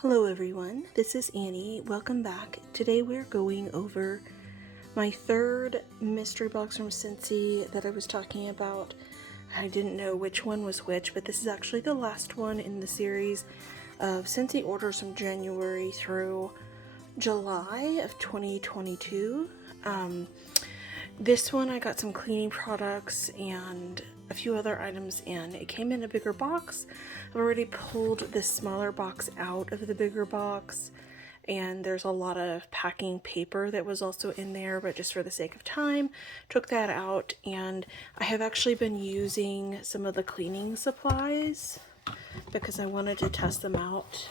Hello everyone, this is Annie. Welcome back. Today we're going over my third mystery box from Scentsy that I was talking about. I didn't know which one was which, but this is actually the last one in the series of Scentsy orders from January through July of 2022. This one I got some cleaning products and a few other items in. It came in a bigger box. I've already pulled this smaller box out of the bigger box, and there's a lot of packing paper that was also in there, but just for the sake of time, took that out. And I have actually been using some of the cleaning supplies because I wanted to test them out.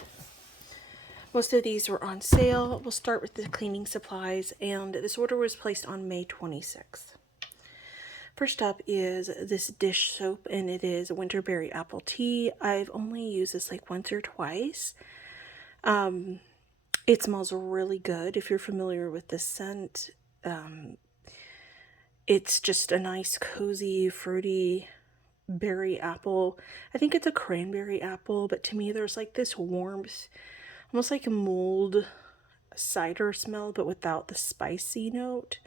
Most of these were on sale. We'll start with the cleaning supplies, and this order was placed on May 26th. First up is this dish soap, and it is Winterberry Apple Tea. I've only used this like once or twice. It smells really good. If you're familiar with this scent, it's just a nice, cozy, fruity berry apple. I think it's a cranberry apple, but to me there's like this warmth, almost like a mulled cider smell, but without the spicy note.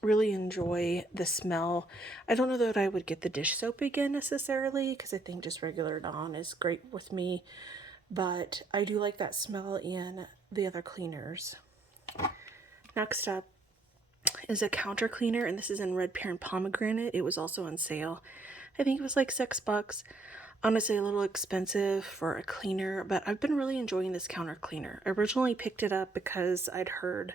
Really enjoy the smell. I don't know that I would get the dish soap again necessarily, because I think just regular Dawn is great with me, but I do like that smell in the other cleaners. Next up is a counter cleaner, and this is in red pear and pomegranate. It was also on sale. I think it was like $6. Honestly, a little expensive for a cleaner, but I've been really enjoying this counter cleaner. I originally picked it up because I'd heard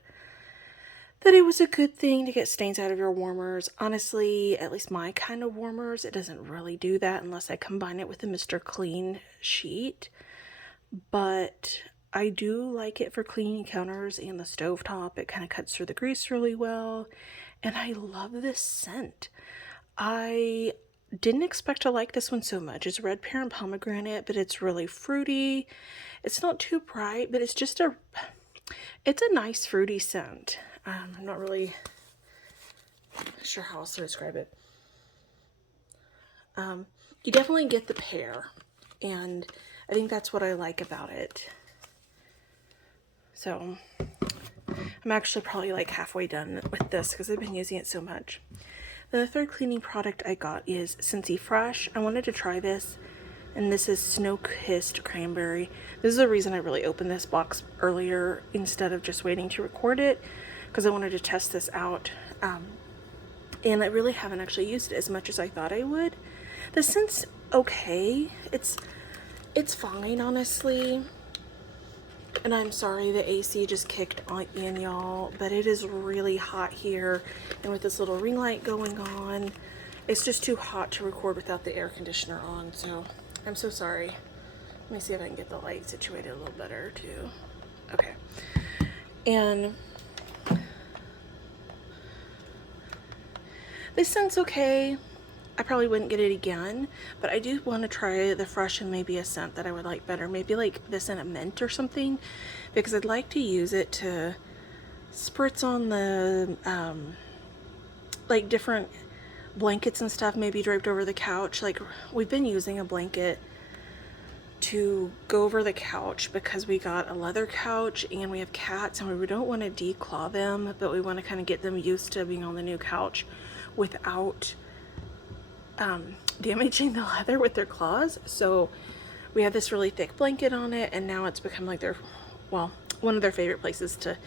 that it was a good thing to get stains out of your warmers. Honestly, at least my kind of warmers, it doesn't really do that unless I combine it with the Mr. Clean sheet. But I do like it for cleaning counters and the stovetop. It kind of cuts through the grease really well. And I love this scent. I didn't expect to like this one so much. It's red pear and pomegranate, but it's really fruity. It's not too bright, but it's a nice fruity scent. I'm not really sure how else to describe it. You definitely get the pear, and I think that's what I like about it. So I'm actually probably like halfway done with this because I've been using it so much. The third cleaning product I got is Scentsy Fresh. I wanted to try this, and this is Snow-Kissed Cranberry. This is the reason I really opened this box earlier instead of just waiting to record it, because I wanted to test this out. And I really haven't actually used it as much as I thought I would. The scent's okay. It's fine, honestly. And I'm sorry the AC just kicked in, y'all, but it is really hot here. And with this little ring light going on, it's just too hot to record without the air conditioner on. So I'm so sorry. Let me see if I can get the light situated a little better too. Okay. And this sounds okay. I probably wouldn't get it again, but I do want to try the Fresh and maybe a scent that I would like better. Maybe like this in a mint or something, because I'd like to use it to spritz on the like different blankets and stuff, maybe draped over the couch. Like, we've been using a blanket to go over the couch because we got a leather couch and we have cats, and we don't want to declaw them, but we want to kind of get them used to being on the new couch without damaging the leather with their claws. So we have this really thick blanket on it, and now it's become like one of their favorite places to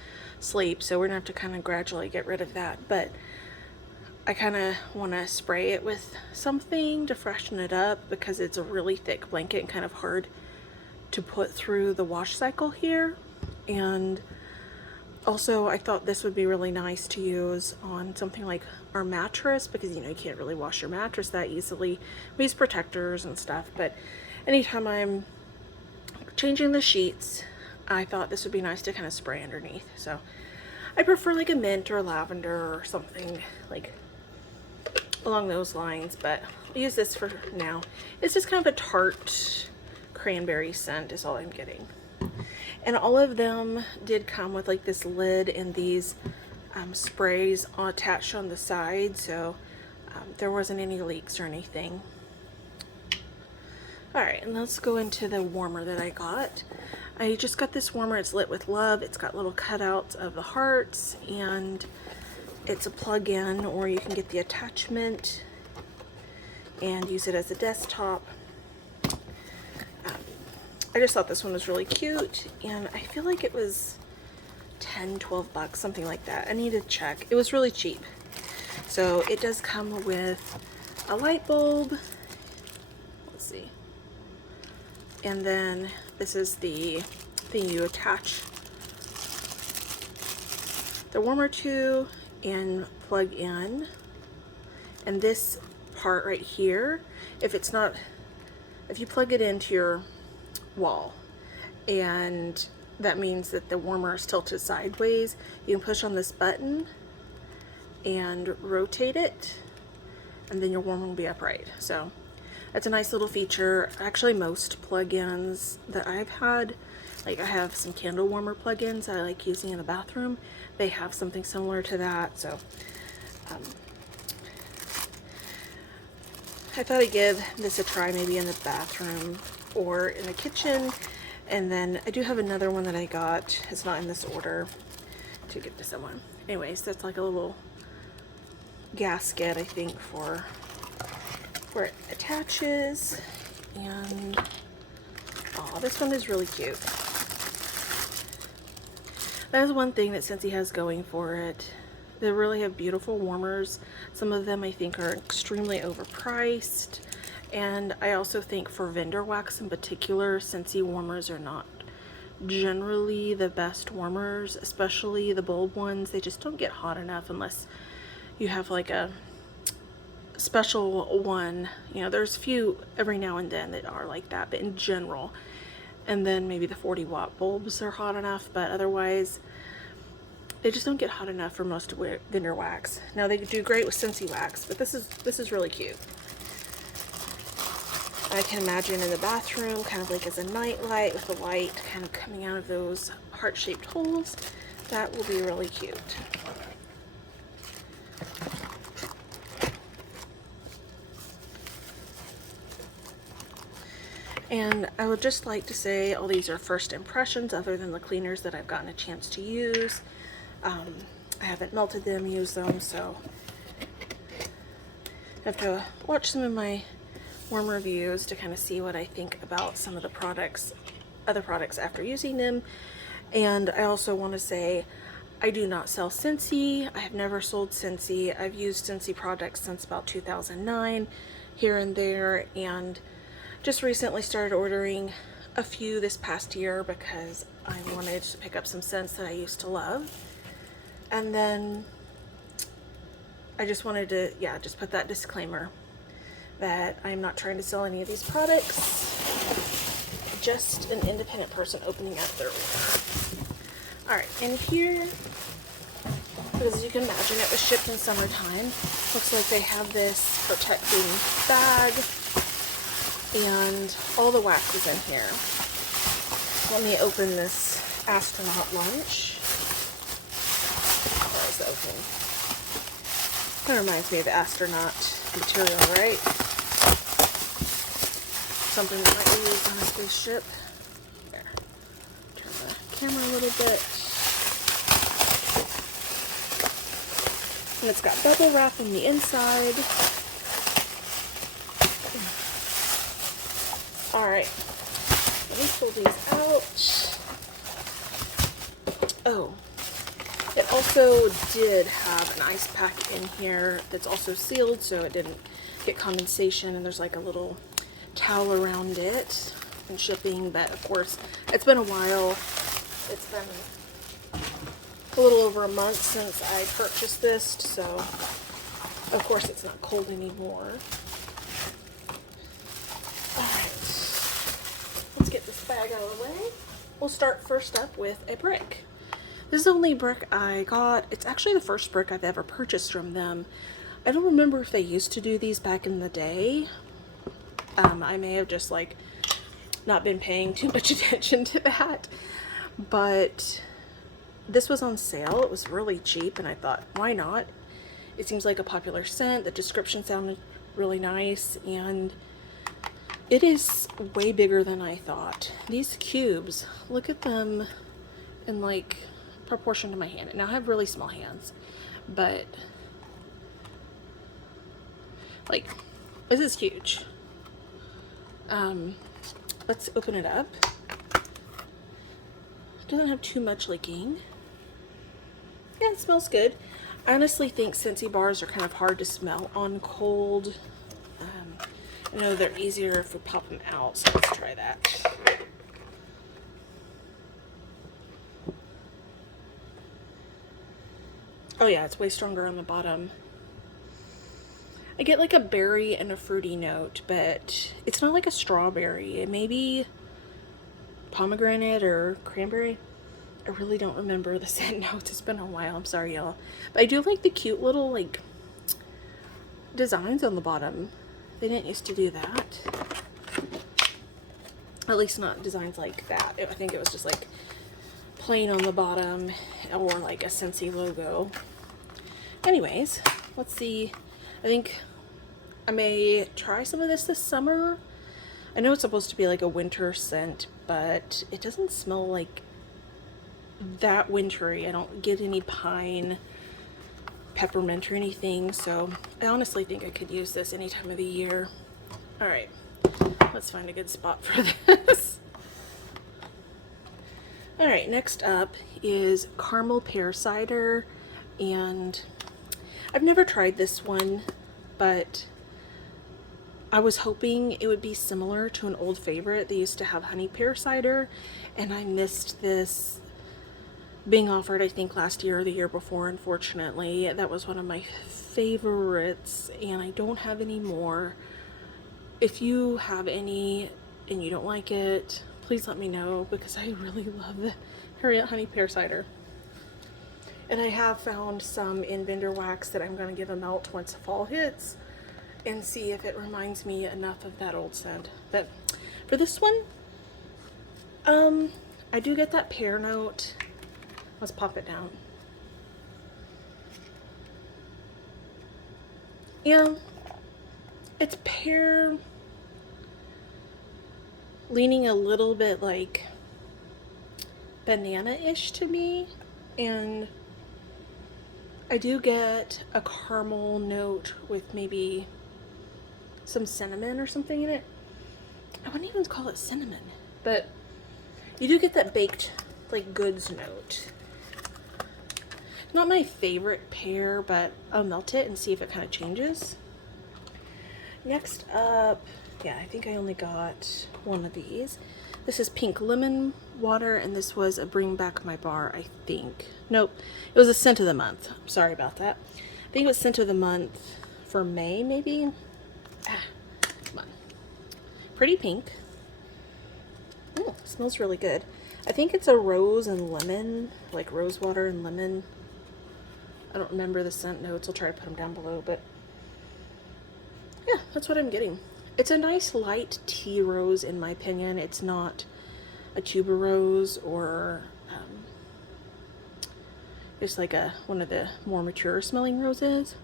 sleep. So we're gonna have to kind of gradually get rid of that, but I kind of want to spray it with something to freshen it up because it's a really thick blanket and kind of hard to put through the wash cycle here. And also, I thought this would be really nice to use on something like our mattress, because you can't really wash your mattress that easily. We use protectors and stuff, but anytime I'm changing the sheets, I thought this would be nice to kind of spray underneath. So I prefer like a mint or lavender or something like along those lines, but I'll use this for now. It's just kind of a tart cranberry scent is all I'm getting. And all of them did come with like this lid and these sprays attached on the side, so there wasn't any leaks or anything. Alright, and let's go into the warmer that I got. I just got this warmer. It's lit with love. It's got little cutouts of the hearts, and it's a plug-in, or you can get the attachment and use it as a desktop. I just thought this one was really cute, and I feel like it was 10, 12 bucks, something like that. I need to check. It was really cheap. So it does come with a light bulb. Let's see. And then this is the thing you attach the warmer to and plug in. And this part right here, if you plug it into your wall, and that means that the warmer is tilted sideways, you can push on this button and rotate it, and then your warmer will be upright. So that's a nice little feature. Actually, most plug-ins that I've had, like I have some candle warmer plug-ins I like using in the bathroom. They have something similar to that. So I thought I'd give this a try, maybe in the bathroom or in the kitchen. And then I do have another one that I got. It's not in this order to give to someone. Anyways, that's like a little gasket, I think, for where it attaches. And oh, this one is really cute. That is one thing that Scentsy has going for it. They really have beautiful warmers. Some of them I think are extremely overpriced. And I also think for vendor wax in particular, Scentsy warmers are not generally the best warmers, especially the bulb ones. They just don't get hot enough unless you have like a special one. You know, there's a few every now and then that are like that, but in general. And then maybe the 40-watt bulbs are hot enough, but otherwise they just don't get hot enough for most vendor wax. Now they do great with Scentsy wax, but this is really cute. I can imagine in the bathroom, kind of like as a night light, with the light kind of coming out of those heart-shaped holes. That will be really cute. And I would just like to say all these are first impressions, other than the cleaners that I've gotten a chance to use. I haven't melted them, used them, so I have to watch some of my warm reviews to kind of see what I think about some of the products, other products after using them. And I also want to say I do not sell Scentsy. I have never sold Scentsy. I've used Scentsy products since about 2009, here and there, and just recently started ordering a few this past year because I wanted to pick up some scents that I used to love. And then I just wanted to, just put that disclaimer that I'm not trying to sell any of these products. Just an independent person opening up their order. Alright, and here, as you can imagine, it was shipped in summertime. Looks like they have this protecting bag, and all the wax is in here. Let me open this astronaut lunch. Where is it open? Kind of reminds me of the astronaut material, right? Something that might be used on a spaceship. There. Turn the camera a little bit. And it's got bubble wrap on the inside. Alright. Let me pull these out. Oh. It also did have an ice pack in here that's also sealed so it didn't get condensation, and there's like a little towel around it and shipping, but of course it's been a while. It's been a little over a month since I purchased this, so of course it's not cold anymore. Alright, let's get this bag out of the way. We'll start first up with a brick. This is the only brick I got. It's actually the first brick I've ever purchased from them. I don't remember if they used to do these back in the day. I may have just like not been paying too much attention to that, but this was on sale. It was really cheap, and I thought, why not? It seems like a popular scent. The description sounded really nice, and It is way bigger than I thought. These cubes, look at them in like proportion to my hand. Now I have really small hands, but like this is huge. Let's open it up. It doesn't have too much leaking. Yeah, it smells good. I honestly think Scentsy bars are kind of hard to smell on cold. I know they're easier if we pop them out, so let's try that. Oh yeah, it's way stronger on the bottom. I get like a berry and a fruity note, but it's not like a strawberry. It may be pomegranate or cranberry. I really don't remember the scent notes. It's been a while. I'm sorry, y'all. But I do like the cute little like designs on the bottom. They didn't used to do that. At least not designs like that. I think it was just like plain on the bottom or like a Scentsy logo. Anyways, let's see. I think I may try some of this summer. I know it's supposed to be like a winter scent, but it doesn't smell like that wintry. I don't get any pine, peppermint or anything, so I honestly think I could use this any time of the year. All right, let's find a good spot for this. All right, next up is caramel pear cider, and I've never tried this one, but I was hoping it would be similar to an old favorite. They used to have honey pear cider, and I missed this being offered, I think, last year or the year before. Unfortunately, that was one of my favorites, and I don't have any more. If you have any and you don't like it, please let me know, because I really love the Harriet honey pear cider. And I have found some in vendor wax that I'm going to give a melt once fall hits and see if it reminds me enough of that old scent. But for this one, I do get that pear note. Let's pop it down. Yeah, it's pear, leaning a little bit like banana-ish to me, and I do get a caramel note with maybe some cinnamon or something in it. I wouldn't even call it cinnamon, but you do get that baked like goods note. Not my favorite pear, but I'll melt it and see if it kind of changes. Next up, yeah, I think I only got one of these. This is pink lemon water, and this was a bring back my bar, I think. Nope, it was a scent of the month. I'm sorry about that. I think it was scent of the month for May, maybe. Come on. Pretty pink. Oh, smells really good. I think it's a rose and lemon, like rose water and lemon. I don't remember the scent notes. I'll try to put them down below, but yeah, that's what I'm getting. It's a nice light tea rose in my opinion. It's not a tuberose or just like one of the more mature smelling roses.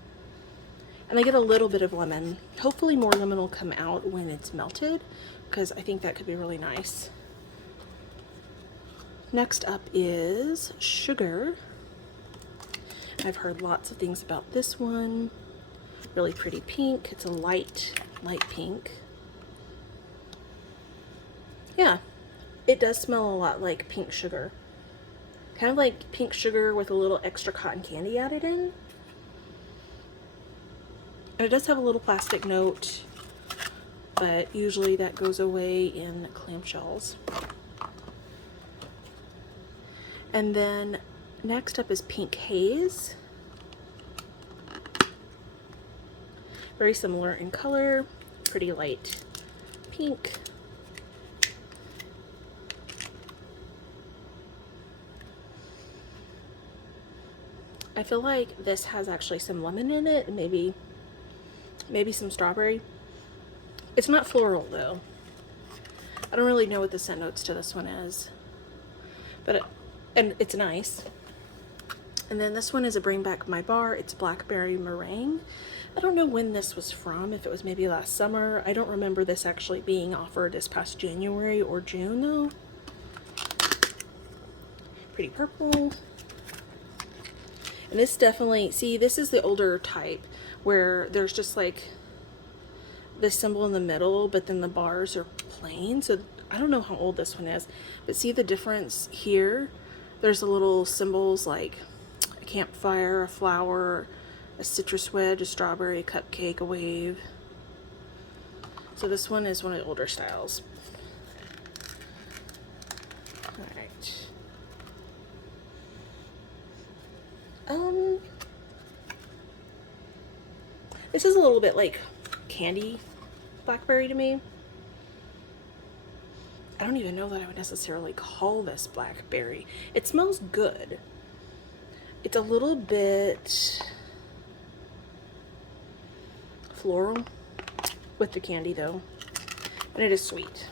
And I get a little bit of lemon. Hopefully more lemon will come out when it's melted, because I think that could be really nice. Next up is sugar. I've heard lots of things about this one. Really pretty pink. It's a light pink. Yeah, it does smell a lot like pink sugar. Kind of like pink sugar with a little extra cotton candy added in. And it does have a little plastic note, but usually that goes away in clamshells. And then next up is pink haze. Very similar in color, pretty light pink. I feel like this has actually some lemon in it, and maybe some strawberry. It's not floral though. I don't really know what the scent notes to this one is, but and it's nice. And then this one is a Bring Back My Bar. It's Blackberry Meringue. I don't know when this was from, if it was maybe last summer. I don't remember this actually being offered this past January or June though. Pretty purple. And this definitely, see, this is the older type where there's just like this symbol in the middle, but then the bars are plain. So I don't know how old this one is, but see the difference here? There's the little symbols like a campfire, a flower, a citrus wedge, a strawberry, a cupcake, a wave. So this one is one of the older styles. All right. This is a little bit like candy blackberry to me. I don't even know that I would necessarily call this blackberry. It smells good. It's a little bit floral with the candy though, and it is sweet.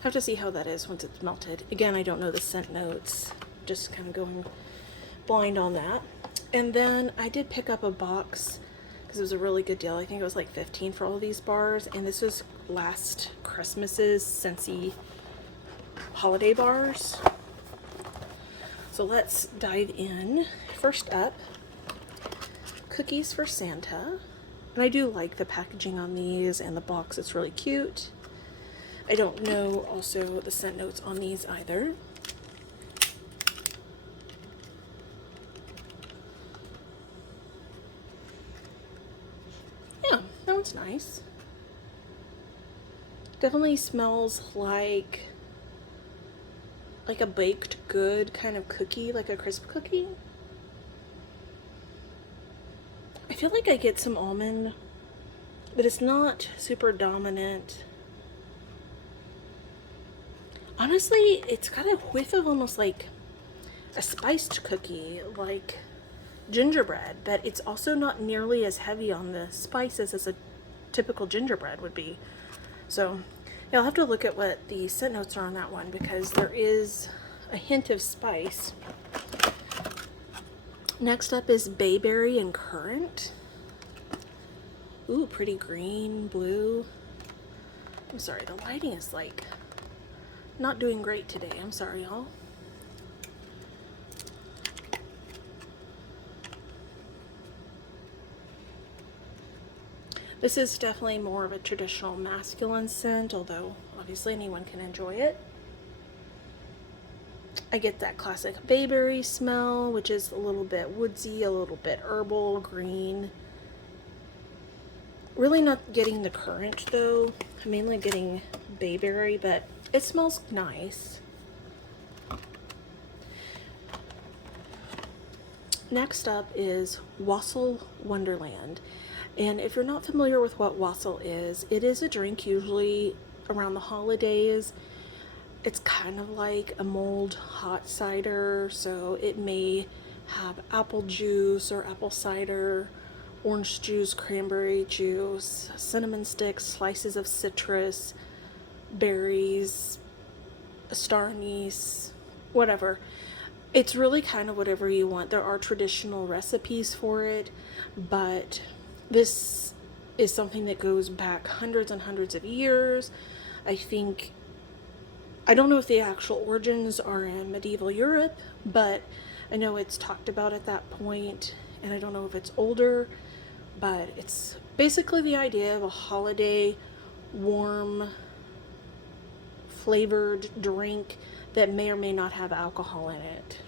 I have to see how that is once it's melted. Again, I don't know the scent notes, just kind of going blind on that. And then I did pick up a box because it was a really good deal. I think it was like $15 for all of these bars, and this was last Christmas's Scentsy holiday bars. So let's dive in. First up, cookies for Santa. And I do like the packaging on these and the box. It's really cute. I don't know also the scent notes on these either. Yeah, that one's nice. Definitely smells like a baked good kind of cookie, like a crisp cookie. I feel like I get some almond, but it's not super dominant. Honestly, it's got a whiff of almost like a spiced cookie, like gingerbread, but it's also not nearly as heavy on the spices as a typical gingerbread would be. So yeah, I'll have to look at what the scent notes are on that one because there is a hint of spice. Next up is Bayberry and Currant. Ooh, pretty green, blue. I'm sorry, the lighting is like not doing great today. I'm sorry, y'all. This is definitely more of a traditional masculine scent, although obviously anyone can enjoy it. I get that classic bayberry smell, which is a little bit woodsy, a little bit herbal, green. Really not getting the currant though. I'm mainly getting bayberry, but it smells nice. Next up is Wassel Wonderland. And if you're not familiar with what Wassel is, it is a drink usually around the holidays. It's kind of like a mulled hot cider, so it may have apple juice or apple cider, orange juice, cranberry juice, cinnamon sticks, slices of citrus, berries, a star anise, whatever. It's really kind of whatever you want. There are traditional recipes for it, but this is something that goes back hundreds and hundreds of years. I don't know if the actual origins are in medieval Europe, but I know it's talked about at that point, and I don't know if it's older, but it's basically the idea of a holiday, warm, flavored drink that may or may not have alcohol in it.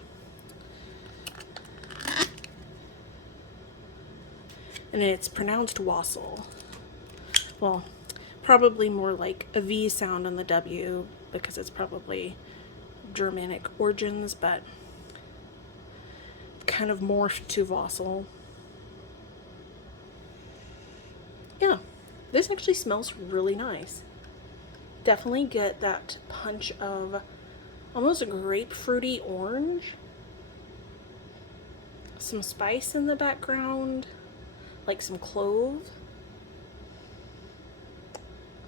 And it's pronounced Wassel. Well, probably more like a V sound on the W because it's probably Germanic origins, but kind of morphed to Wassel. Yeah, this actually smells really nice. Definitely get that punch of almost a grapefruity orange. Some spice in the background, like some clove.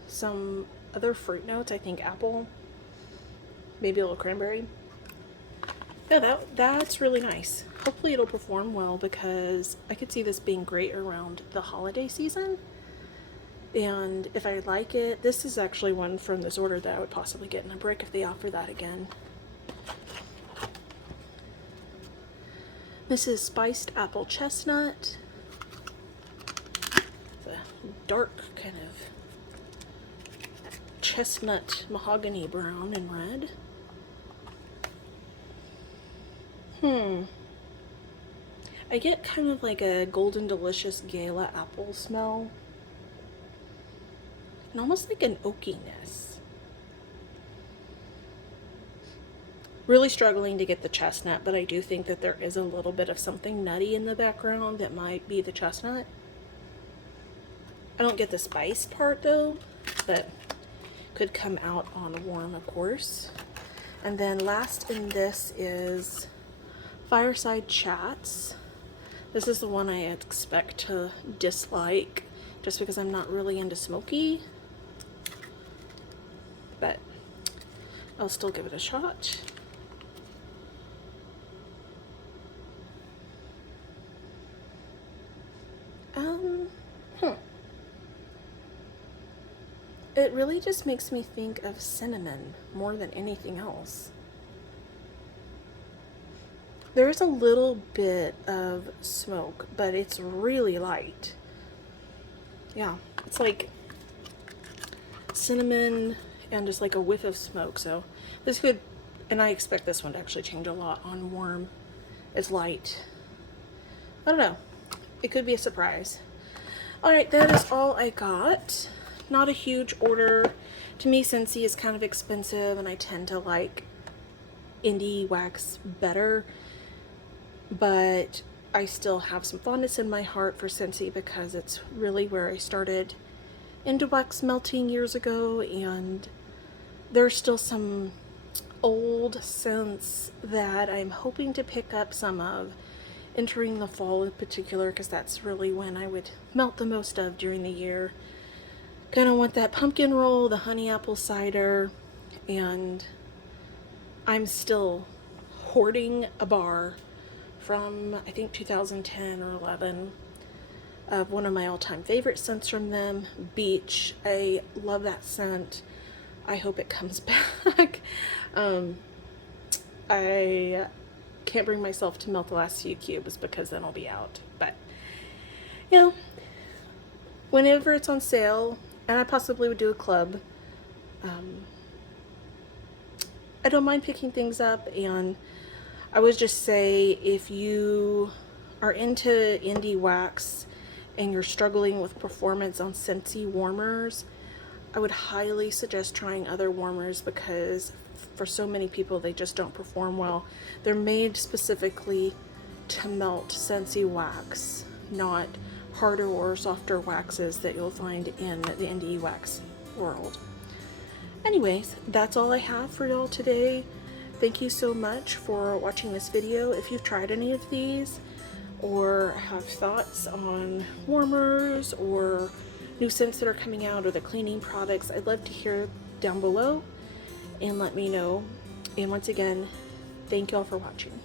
Some other fruit notes, I think apple, maybe a little cranberry. Yeah, that's really nice. hopefully it'll perform well, because I could see this being great around the holiday season. And if I like it, this is actually one from this order that I would possibly get in a brick if they offer that again. This is Spiced Apple Chestnut. It's a dark kind of chestnut mahogany brown and red. I get kind of like a Golden Delicious Gala apple smell. And almost like an oakiness. Really struggling to get the chestnut, but I do think that there is a little bit of something nutty in the background that might be the chestnut. I don't get the spice part though, but could come out on warm, of course. And then last in this is Fireside Chats. This is the one I expect to dislike just because I'm not really into smoky, but I'll still give it a shot. It really just makes me think of cinnamon more than anything else. There's a little bit of smoke, but it's really light. Yeah, it's like cinnamon and just like a whiff of smoke. So this could, and I expect this one to actually change a lot on warm. It's light. I don't know. It could be a surprise. All right, that is all I got. Not a huge order. To me, Scentsy is kind of expensive, and I tend to like indie wax better. But I still have some fondness in my heart for Scentsy because it's really where I started into wax melting years ago, and there's still some old scents that I'm hoping to pick up some of entering the fall in particular, because that's really when I would melt the most of during the year. Kind of want that pumpkin roll, the honey apple cider, and I'm still hoarding a bar from I think 2010 or 11 of one of my all-time favorite scents from them, Beach. I love that scent. I hope it comes back. I can't bring myself to melt the last few cubes because then I'll be out. But you know, whenever it's on sale, and I possibly would do a club, I don't mind picking things up. And I would just say, if you are into indie wax and you're struggling with performance on Scentsy warmers, I would highly suggest trying other warmers, because for so many people they just don't perform well. They're made specifically to melt Scentsy wax, not harder or softer waxes that you'll find in the indie wax world. Anyways, that's all I have for y'all today. Thank you so much for watching this video. If you've tried any of these or have thoughts on warmers or new scents that are coming out or the cleaning products, I'd love to hear down below and let me know. And once again, thank y'all for watching.